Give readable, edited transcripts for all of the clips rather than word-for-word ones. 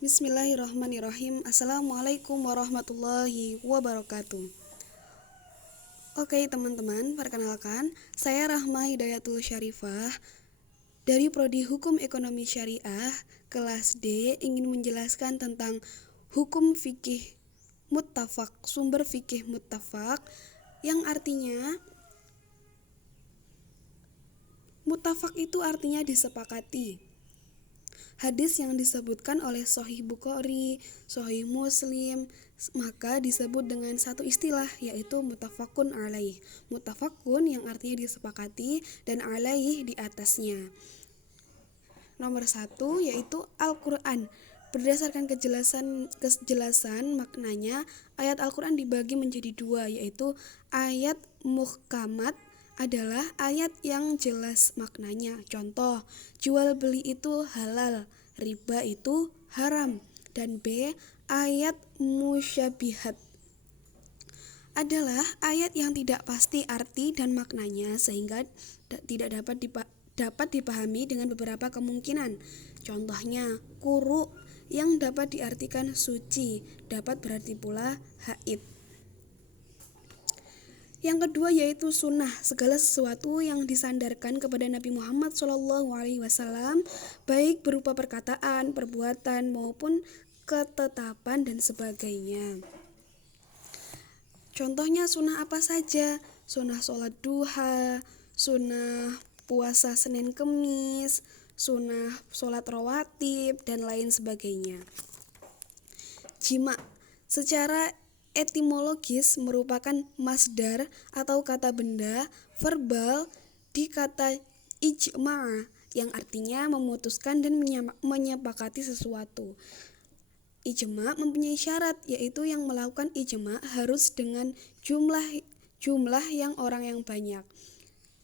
Bismillahirrahmanirrahim. Assalamualaikum warahmatullahi wabarakatuh. Oke teman-teman, perkenalkan saya Rahma Hidayatul Syarifah dari Prodi Hukum Ekonomi Syariah kelas D, ingin menjelaskan tentang hukum fikih muttafaq, sumber fikih muttafaq, yang artinya muttafaq itu artinya disepakati. Hadis yang disebutkan oleh Sahih Bukhari, Sahih Muslim, maka disebut dengan satu istilah, yaitu muttafaqun alaih. Muttafaqun yang artinya disepakati dan alaih di atasnya. Nomor 1 yaitu Al-Quran. Berdasarkan kejelasan maknanya, ayat Al-Quran dibagi menjadi dua, yaitu ayat muhkamat adalah ayat yang jelas maknanya. Contoh, jual beli itu halal, riba itu haram. Dan B, ayat musyabihat adalah ayat yang tidak pasti arti dan maknanya sehingga tidak dapat dipahami dengan beberapa kemungkinan. Contohnya, quru yang dapat diartikan suci, dapat berarti pula haid. Yang kedua yaitu sunnah, segala sesuatu yang disandarkan kepada Nabi Muhammad SAW, baik berupa perkataan, perbuatan, maupun ketetapan dan sebagainya. Contohnya sunnah apa saja? Sunnah sholat duha, sunnah puasa Senin Kemis, sunnah sholat rawatib, dan lain sebagainya. Jima secara etimologis merupakan masdar atau kata benda verbal di kata ijma' yang artinya memutuskan dan menyepakati sesuatu. Ijma' mempunyai syarat, yaitu yang melakukan ijma' harus dengan jumlah yang orang yang banyak.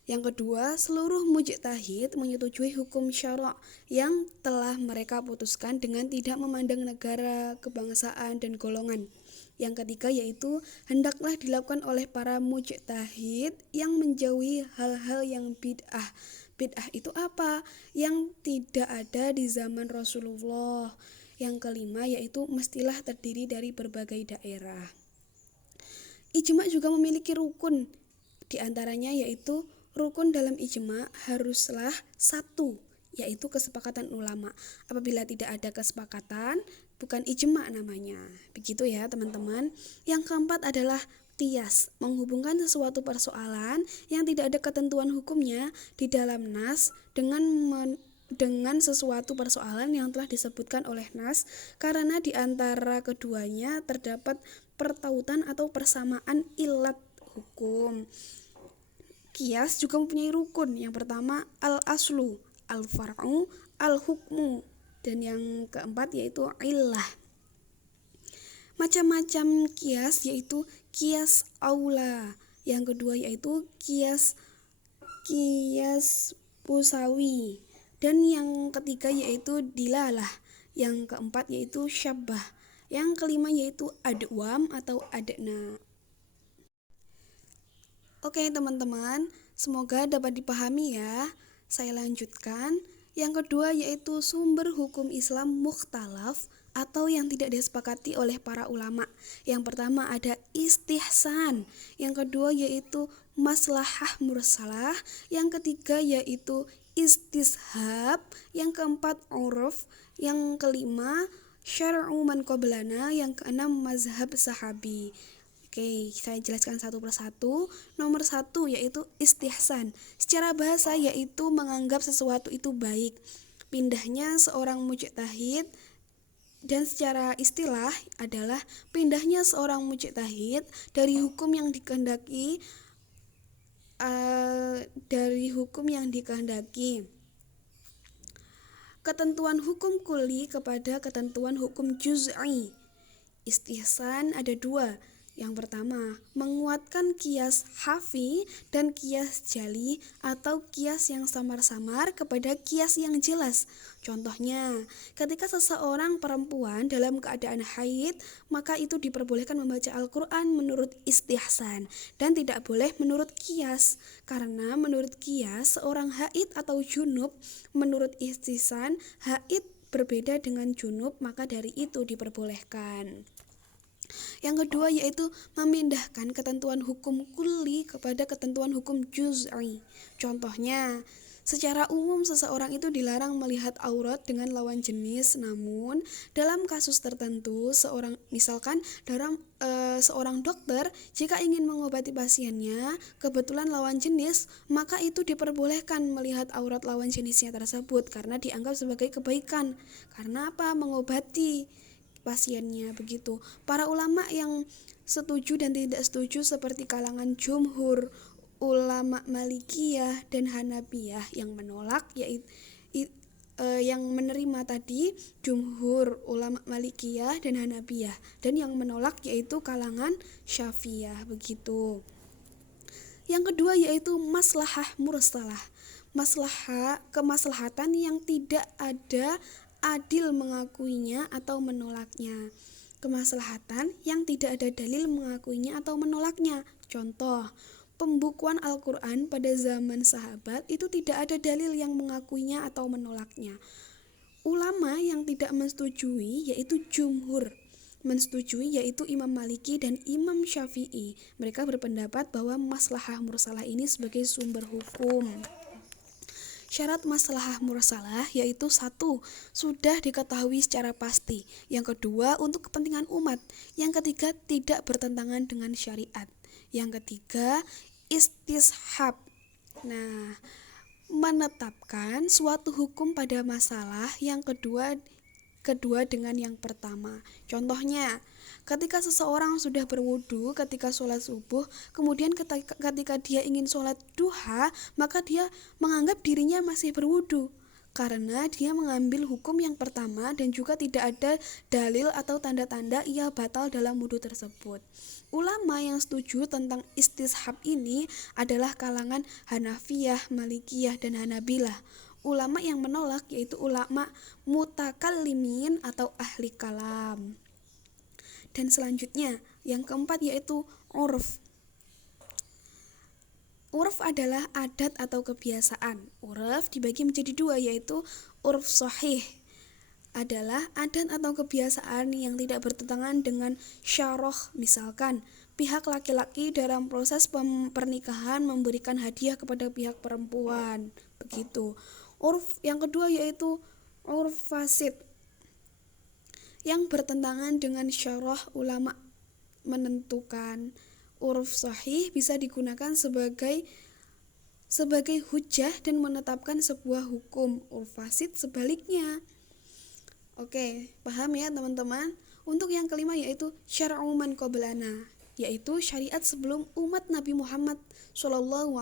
Yang kedua, seluruh mujtahid menyetujui hukum syara' yang telah mereka putuskan dengan tidak memandang negara, kebangsaan, dan golongan. Yang ketiga yaitu hendaklah dilakukan oleh para mujtahid yang menjauhi hal-hal yang bid'ah. Bid'ah itu apa? Yang tidak ada di zaman Rasulullah. Yang kelima yaitu mestilah terdiri dari berbagai daerah. Ijma' juga memiliki rukun. Di antaranya yaitu rukun dalam ijma' haruslah satu, yaitu kesepakatan ulama. Apabila tidak ada kesepakatan, bukan ijma' namanya. Begitu ya teman-teman. Yang keempat adalah qiyas, menghubungkan sesuatu persoalan yang tidak ada ketentuan hukumnya di dalam nas dengan sesuatu persoalan yang telah disebutkan oleh nas, karena di antara keduanya terdapat pertautan atau persamaan ilat hukum. Qiyas juga mempunyai rukun. Yang pertama al-aslu, al-far'u, al-hukmu, dan yang keempat yaitu illah. Macam-macam qiyas yaitu qiyas aula. Yang kedua yaitu qiyas usawi. Dan yang ketiga yaitu dilalah. Yang keempat yaitu syabbah. Yang kelima yaitu adwam atau adna. Oke teman-teman, semoga dapat dipahami ya. Saya lanjutkan. Yang kedua yaitu sumber hukum Islam mukhtalaf atau yang tidak disepakati oleh para ulama. Yang pertama ada istihsan, yang kedua yaitu maslahah mursalah, yang ketiga yaitu istishab, yang keempat uruf, yang kelima syar'u man qablana, yang keenam mazhab sahabi. Oke, saya jelaskan satu persatu. Nomor 1 yaitu istihsan. Secara bahasa yaitu menganggap sesuatu itu baik. Pindahnya seorang mujtahid, dan secara istilah adalah pindahnya seorang mujtahid dari hukum yang dikehendaki ketentuan hukum kuli kepada ketentuan hukum juz'i. Istihsan ada dua. Yang pertama, menguatkan qiyas hafi dan qiyas jali atau qiyas yang samar-samar kepada qiyas yang jelas. Contohnya, ketika seseorang perempuan dalam keadaan haid, maka itu diperbolehkan membaca Al-Quran menurut istihsan dan tidak boleh menurut qiyas. Karena menurut qiyas, seorang haid atau junub, menurut istihsan, haid berbeda dengan junub, maka dari itu diperbolehkan. Yang kedua yaitu memindahkan ketentuan hukum kulli kepada ketentuan hukum juz'i. Contohnya, secara umum seseorang itu dilarang melihat aurat dengan lawan jenis, namun dalam kasus tertentu seorang dokter jika ingin mengobati pasiennya kebetulan lawan jenis, maka itu diperbolehkan melihat aurat lawan jenisnya tersebut karena dianggap sebagai kebaikan. Karena apa? Mengobati pasiennya begitu. Para ulama yang setuju dan tidak setuju seperti kalangan jumhur ulama Malikiyah dan Hanabiyah yang menolak yang menerima tadi jumhur ulama Malikiyah dan Hanabiyah, dan yang menolak yaitu kalangan Syafi'iyah begitu. Yang kedua yaitu maslahah mursalah. Kemaslahatan yang tidak ada adil mengakuinya atau menolaknya. Kemaslahatan yang tidak ada dalil mengakuinya atau menolaknya. Contoh, pembukuan Al-Quran pada zaman sahabat itu tidak ada dalil yang mengakuinya atau menolaknya. Ulama yang tidak menyetujui yaitu jumhur, menyetujui yaitu Imam Maliki dan Imam Syafi'i. Mereka berpendapat bahwa maslahah mursalah ini sebagai sumber hukum. Syarat maslahah mursalah yaitu 1. Sudah diketahui secara pasti. Yang kedua, untuk kepentingan umat. Yang ketiga, tidak bertentangan dengan syariat. Yang ketiga, istishab. Nah, menetapkan suatu hukum pada masalah yang kedua dengan yang pertama. Contohnya, ketika seseorang sudah berwudu ketika sholat subuh, kemudian ketika dia ingin sholat duha, maka dia menganggap dirinya masih berwudu karena dia mengambil hukum yang pertama dan juga tidak ada dalil atau tanda-tanda ia batal dalam wudu tersebut. Ulama yang setuju tentang istishab ini adalah kalangan Hanafiyah, Malikiyah, dan Hanabilah. Ulama yang menolak yaitu ulama mutakallimin atau ahli kalam. Dan selanjutnya, yang keempat yaitu urf. Urf adalah adat atau kebiasaan. Urf dibagi menjadi 2 yaitu urf sahih adalah adat atau kebiasaan yang tidak bertentangan dengan syarah. Misalkan, pihak laki-laki dalam proses pernikahan memberikan hadiah kepada pihak perempuan. Begitu. Urf yang kedua yaitu urf fasid yang bertentangan dengan syarah. Ulama menentukan urf sahih bisa digunakan sebagai hujjah dan menetapkan sebuah hukum. Urf fasid sebaliknya. Oke, paham ya teman-teman? Untuk yang kelima yaitu syar'u man qablana, yaitu syariat sebelum umat Nabi Muhammad SAW.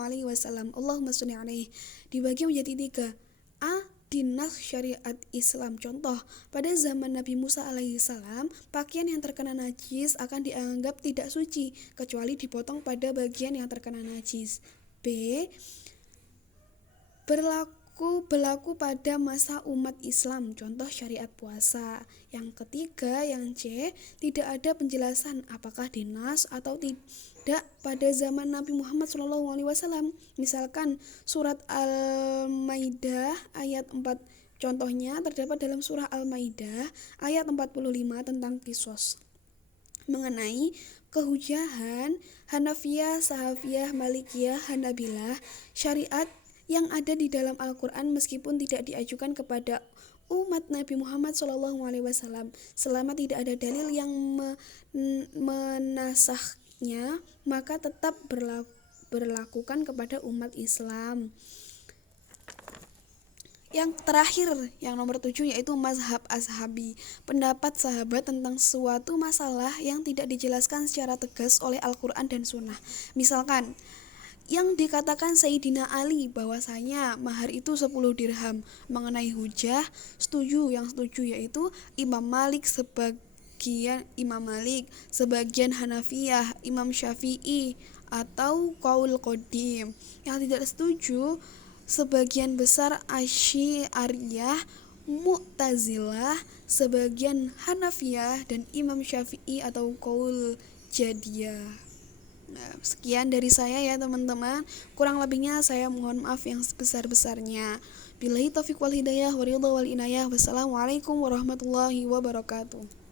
Allahumma sholli alaihi. Dibagi menjadi 3. A. Dinas syariat Islam. Contoh, pada zaman Nabi Musa alaihissalam, pakaian yang terkena najis akan dianggap tidak suci kecuali dipotong pada bagian yang terkena najis. B. Berlaku pada masa umat Islam, contoh syariat puasa. Yang ketiga, yang C, tidak ada penjelasan apakah dinas atau tidak pada zaman Nabi Muhammad SAW. Misalkan surat Al-Maidah ayat 4, contohnya terdapat dalam surah Al-Maidah ayat 45 tentang qisas mengenai kehujahan Hanafiyah, Sahafiyah, Malikiyah, Hanabilah. Syariat yang ada di dalam Al-Quran meskipun tidak diajukan kepada umat Nabi Muhammad SAW, selama tidak ada dalil yang menasahnya, maka tetap berlakukan kepada umat Islam. Yang terakhir, yang nomor 7 yaitu mazhab ashabi, pendapat sahabat tentang suatu masalah yang tidak dijelaskan secara tegas oleh Al-Quran dan Sunnah. Misalkan, yang dikatakan Sayyidina Ali bahwasanya mahar itu 10 dirham. Mengenai hujah, yang setuju yaitu Imam Malik, sebagian Hanafiyah, Imam Syafi'i atau Qaul Qadim. Yang tidak setuju sebagian besar Asy'ariyah, Mu'tazilah, sebagian Hanafiyah, dan Imam Syafi'i atau Qaul Jadiyah. Nah, sekian dari saya ya teman-teman. Kurang lebihnya saya mohon maaf yang sebesar-besarnya. Billahi taufiq wal hidayah, waridho wal inayah. Wassalamualaikum warahmatullahi wabarakatuh.